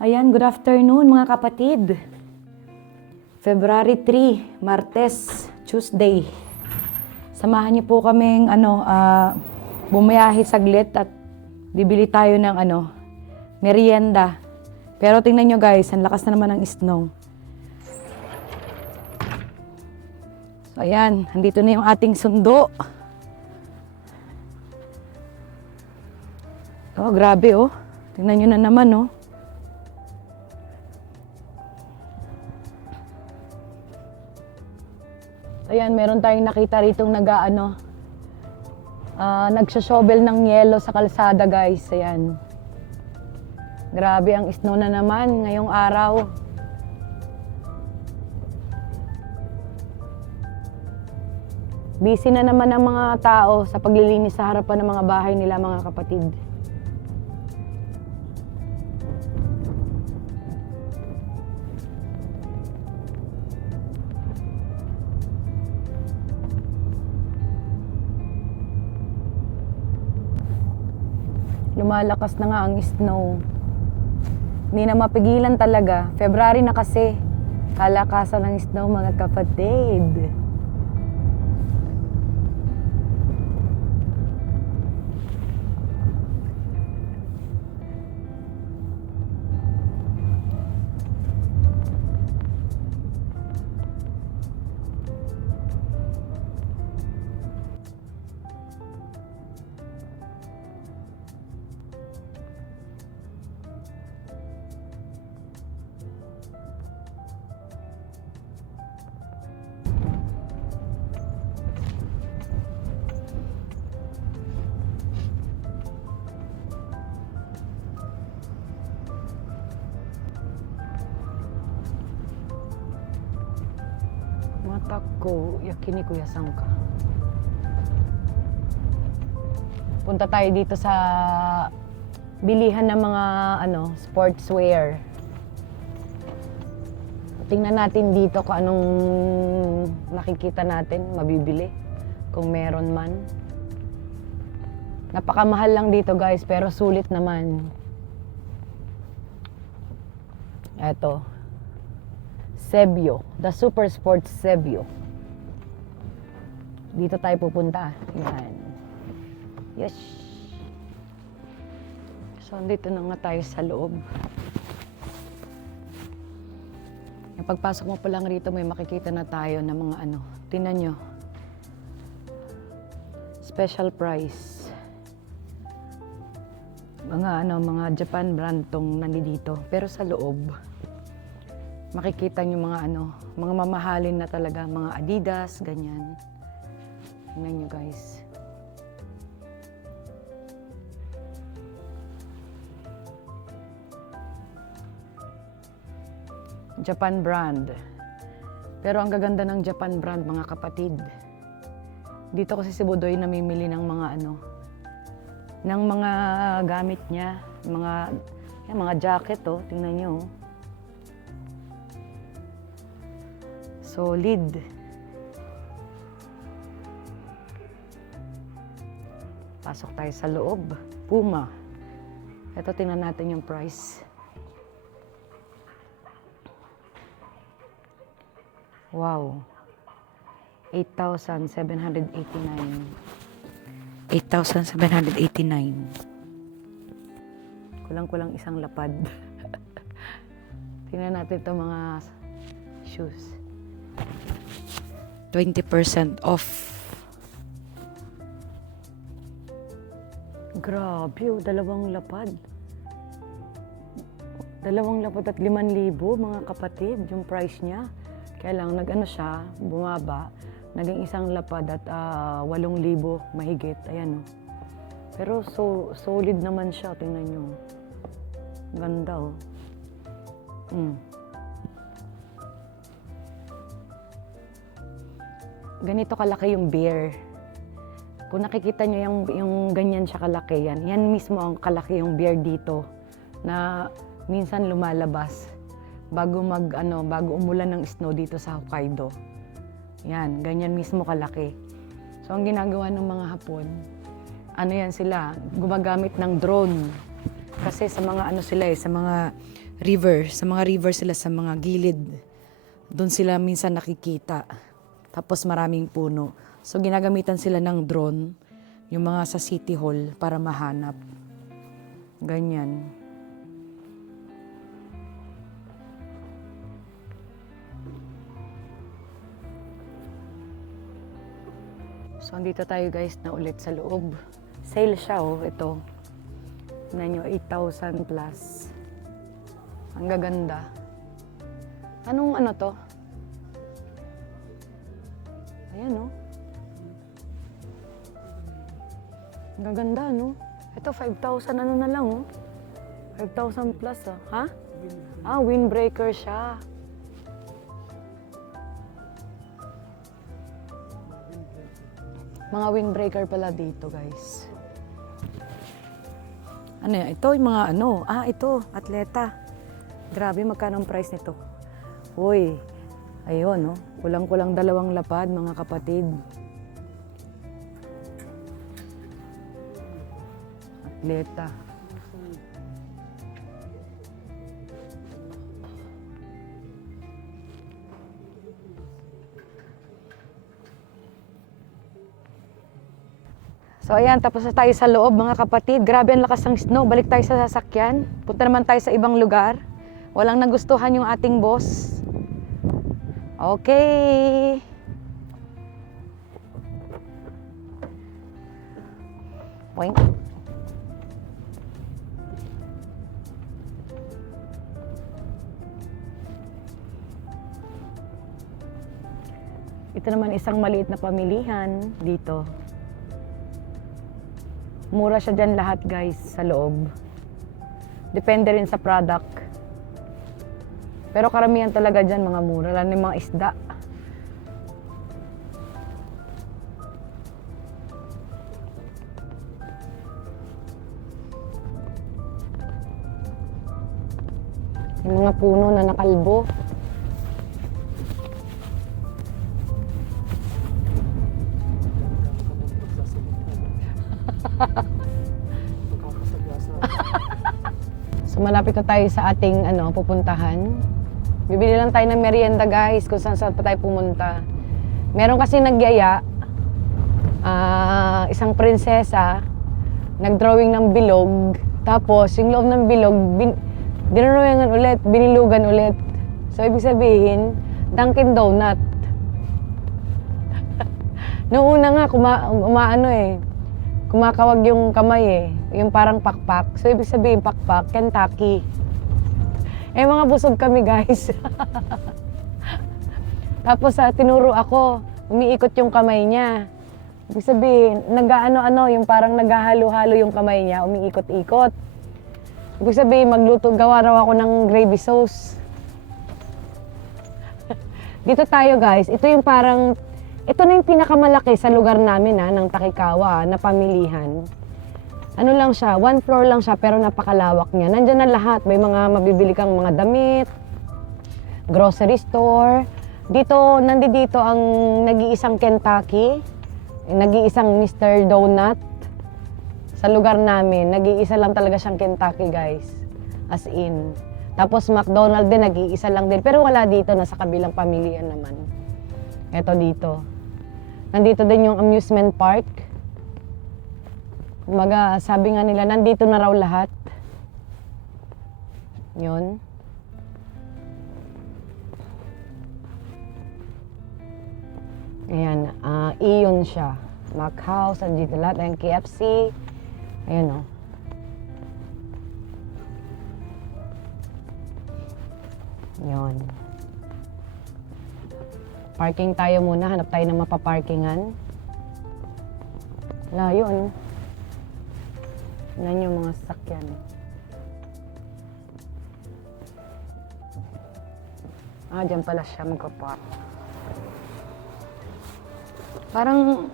Ayan, good afternoon mga kapatid. February 3, Martes, Tuesday. Samahan niyo po kaming bumayahe saglit at bibili tayo ng merienda. Pero tingnan nyo guys, ang lakas na naman ng snow. So ayan, andito na yung ating sundo. Oh, grabe oh. Tingnan nyo na naman oh. Ayan, meron tayong nakita ritong nagsha-shovel ng yelo sa kalsada guys. Ayan. Grabe ang snow na naman ngayong araw. Busy na naman ang mga tao sa paglilinis sa harapan ng mga bahay nila mga kapatid. Lumalakas na nga ang snow. Hindi na mapigilan talaga. February na kasi. Kalakasan ng snow mga kapatid. Mata ko, yakiniku yasan ka. Punta tayo dito sa bilihan ng mga sportswear. Tingnan natin dito kung anong nakikita natin, mabibili. Kung meron man. Napakamahal lang dito guys, pero sulit naman. Eto. Sebio, the Super Sports Sebio. Dito tayo pupunta. Yan. Yes. So, dito na nga tayo sa loob. Pagpasok mo pa lang rito, may makikita na tayo ng mga Tingnan nyo. Special price. Mga Japan brand tong nandito. Pero sa loob, makikita nyo mga mamahalin na talaga, mga Adidas, ganyan. Tingnan nyo guys. Japan brand. Pero ang gaganda ng Japan brand mga kapatid. Dito kasi si Budoy namimili ng ng mga gamit niya. Mga jacket oh, tingnan nyo oh. Solid. Pasok tayo sa loob. Puma. Ito, tingnan natin yung price. Wow. 8,789. 8,789. Kulang-kulang isang lapad. Tingnan natin itong mga shoes. 20% off. Grabe, dalawang lapad. Dalawang lapad at 5,000 mga kapatid, yung price niya. Kaya lang, siya, bumaba. Naging isang lapad at 8,000 mahigit. Ayan o. Pero solid naman siya, tingnan nyo. Ganda o. Ganito kalaki yung bear. Kung nakikita nyo yung ganyan siya kalaki, yan mismo ang kalaki yung bear dito na minsan lumalabas bago umulan ng snow dito sa Hokkaido. Yan, ganyan mismo kalaki. So ang ginagawa ng mga Hapon, sila, gumagamit ng drone. Kasi sa mga sa mga river. Sa mga river sila sa mga gilid. Doon sila minsan nakikita. Tapos maraming puno. So ginagamitan sila ng drone, yung mga sa City Hall para mahanap. Ganyan. So andito tayo guys na ulit sa loob. Sale siya oh, ito. Tignan nyo, 8,000 plus. Ang gaganda. Anong ano to? Ayan oh. Ang gaganda no? Ito 5,000 ano na lang oh. 5,000 plus ah. Ha? Ah, windbreaker siya. Mga windbreaker pala dito guys. Ano yan? Ito yung mga ano. Ah, ito. Atleta. Grabe, magkano ang price nito? Uy. Ayun, no? Kulang-kulang 2 lapad, mga kapatid. Atleta. So ayan, tapos na tayo sa loob mga kapatid. Grabe ang lakas ng snow. Balik tayo sa sasakyan. Punta naman tayo sa ibang lugar. Walang nagustuhan yung ating boss. Okay. Point. Ito naman isang maliit na pamilihan dito. Mura siya dyan lahat guys sa loob. Depende rin sa product. Pero karamihan talaga dyan mga mura. Lalo yung mga isda. Yung mga puno na nakalbo. So malapit na tayo sa ating pupuntahan. Bibili lang tayo ng merienda guys kung saan pa tayo pumunta. Meron kasi nagyaya, isang prinsesa, nagdrawing ng bilog. Tapos yung loob ng bilog, dinrawingan ulit, binilugan ulit. So ibig sabihin, Dunkin Donut. Noong una nga, kumakawag yung kamay eh. Yung parang pakpak. So, ibig sabihin, pakpak, Kentucky. Eh, mga busog kami, guys. Tapos, tinuro ako, umiikot yung kamay niya. Ibig sabihin, yung parang naghahalo-halo yung kamay niya, umiikot-ikot. Ibig sabihin, gawa raw ako ng gravy sauce. Dito tayo, guys. Ito na yung pinakamalaki sa lugar namin ng Takikawa na pamilihan. Ano lang siya, 1 floor lang siya pero napakalawak niya. Nandiyan na lahat, may mga mabibili kang mga damit, grocery store. Nandito ang nag-iisang Kentucky, nag-iisang Mr. Donut. Sa lugar namin, nag-iisa lang talaga siyang Kentucky guys, as in. Tapos McDonald's din, nag-iisa lang din. Pero wala dito, nasa kabilang pamilihan naman. Eto dito. Nandito din yung amusement park. Sabi nga nila, nandito na raw lahat. Yun. Ayan, Iyon siya. Macau, nandito lahat. Ayan, KFC. Ayan o. Yun. Parking tayo muna. Hanap tayo ng mapaparkingan. Layo, ano? Yan yung mga sasakyan. Diyan pala siya magpa-park. Parang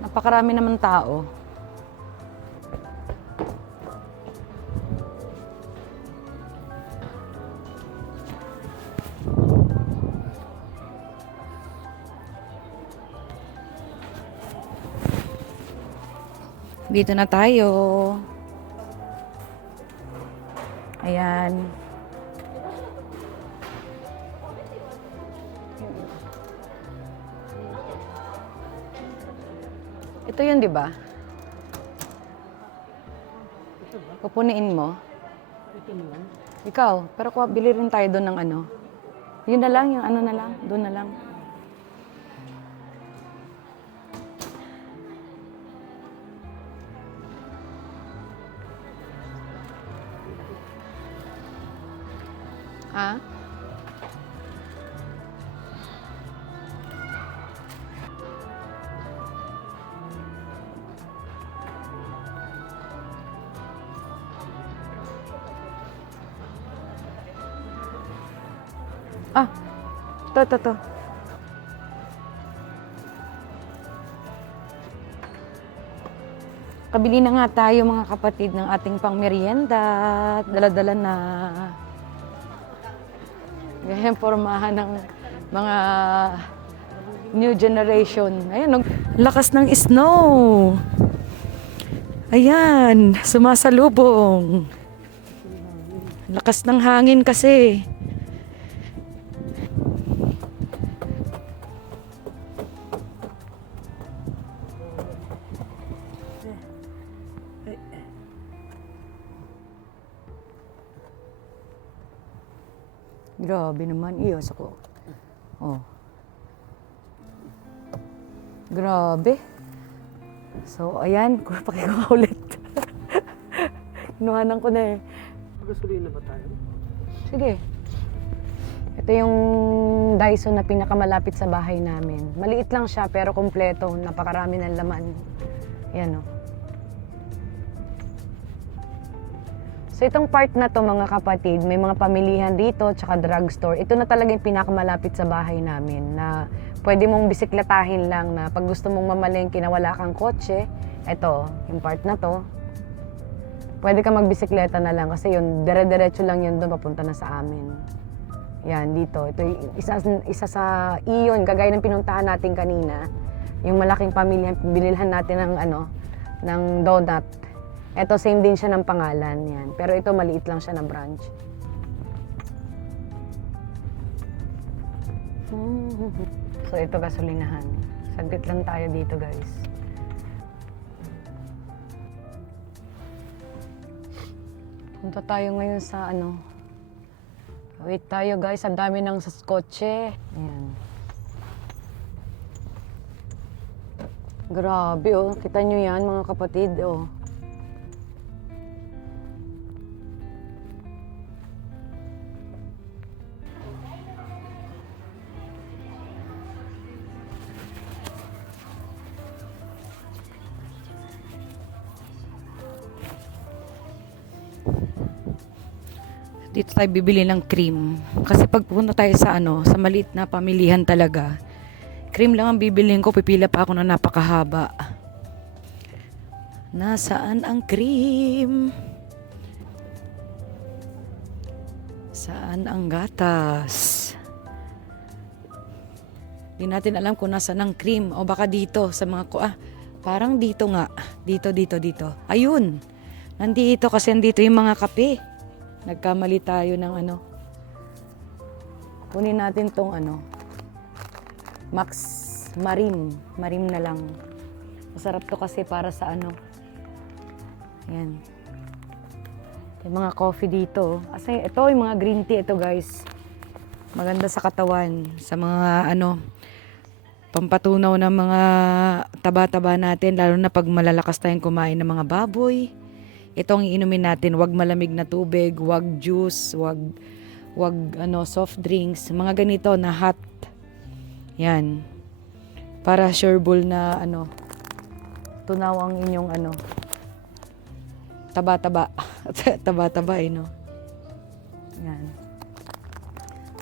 napakarami naman tao. Dito na tayo. Ayan. Ito yun, di ba? Pupuniin mo. Ito naman. Ikaw, pero bili rin tayo doon ng ano. Yun na lang, yung ano na lang, doon na lang. Ha? Ah, to. Kabili na nga tayo mga kapatid ng ating pangmeryenda. Dala-dala na. Ganyan pormahan ng mga new generation. Ayan, lakas ng snow. Ayan, sumasalubong. Lakas ng hangin kasi. Grabe naman, iyos ako. Oh. Grabe. So, ayan, pakikuha ulit. Kinuhanan ko na eh. Gasolina ba tayo? Sige. Ito yung Dyson na pinakamalapit sa bahay namin. Maliit lang siya pero kompleto. Napakarami ng laman. Yan o. So itong part na to mga kapatid, may mga pamilihan dito tsaka drugstore. Ito na talaga yung pinakamalapit sa bahay namin na pwede mong bisikletahin lang na pag gusto mong mamalengke na wala kang kotse, ito, yung part na to, pwede ka magbisikleta na lang kasi yun, dire-diretso lang yun doon papunta na sa amin. Yan, dito. Ito isa sa iyon, kagaya ng pinuntahan natin kanina, yung malaking pamilya, binilhan natin ng ng donut. Ito, same din siya ng pangalan, yan. Pero ito, maliit lang siya ng branch. So, ito gasolinahan. Saglit lang tayo dito, guys. Punta tayo ngayon sa wait tayo, guys. Ang dami ng sa kotse. Ayan. Grabe, oh. Kita nyo yan, mga kapatid, oh. Dito tayo bibili ng cream. Kasi pag pupunta tayo sa sa maliit na pamilihan talaga, cream lang ang bibiliin ko, pipila pa ako na napakahaba. Nasaan ang cream? Saan ang gatas? Hindi natin alam kung nasaan ang cream. O baka dito sa mga parang dito nga. Dito. Ayun. Nandito kasi nandito yung mga kape. Nagkamali tayo ng kunin natin tong Max Marim. Marim na lang. Masarap to kasi para sa Yan. Yung mga coffee dito. Kasi ito yung mga green tea ito, guys. Maganda sa katawan. Sa mga pampatunaw ng mga taba-taba natin. Lalo na pag malalakas tayong kumain ng mga baboy. Ito ang iinumin natin, wag malamig na tubig, wag juice, wag soft drinks, mga ganito na hot. Yan. Para sureball na tunaw ang inyong taba-taba. Taba-taba no. Yan.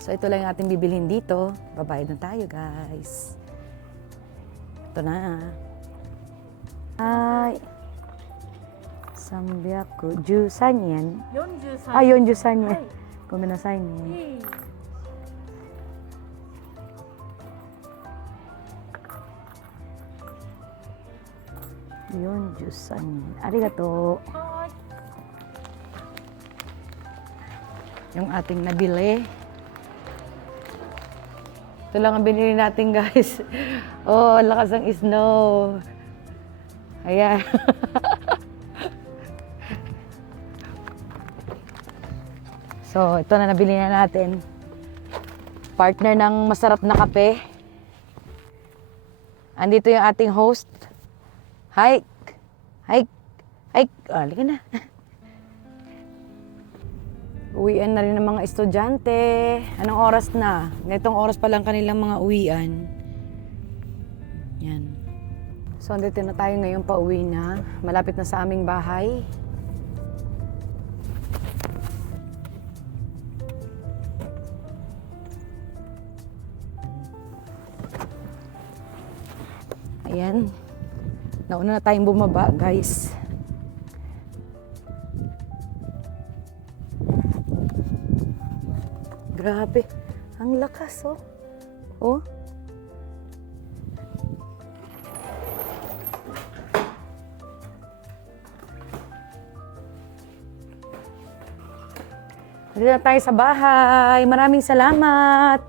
So ito lang yung ating bibilhin dito. Babayad na tayo, guys. Ito na. Ay. Sambiaku. Jusan yan. 43 43円。ごめんなさいね。43円。ありがとう。Yung ating nabili. Ito lang ang binili natin, guys. Oh, lakas ng snow. Ayan. So, ito na nabili na natin. Partner ng masarap na kape. Andito yung ating host. Hi. Hi. Hi. Oh, halika na. Uwian na rin ng mga estudyante. Anong oras na? Ganitong oras pa lang kanilang mga uwian. Yan. So, andito na tayo ngayon pa uwi na. Malapit na sa aming bahay. Ayan. Nauna na tayong bumaba, guys. Grabe. Ang lakas, oh. Oh. Dito na tayo sa bahay. Maraming salamat.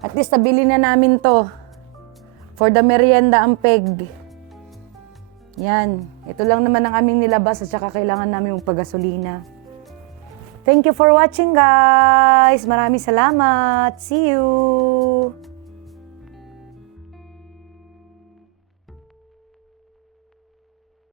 At least nabili na namin to. For the merienda ang peg. Yan. Ito lang naman ang aming nilabas at saka kailangan namin magpagasolina. Thank you for watching, guys. Maraming salamat. See you.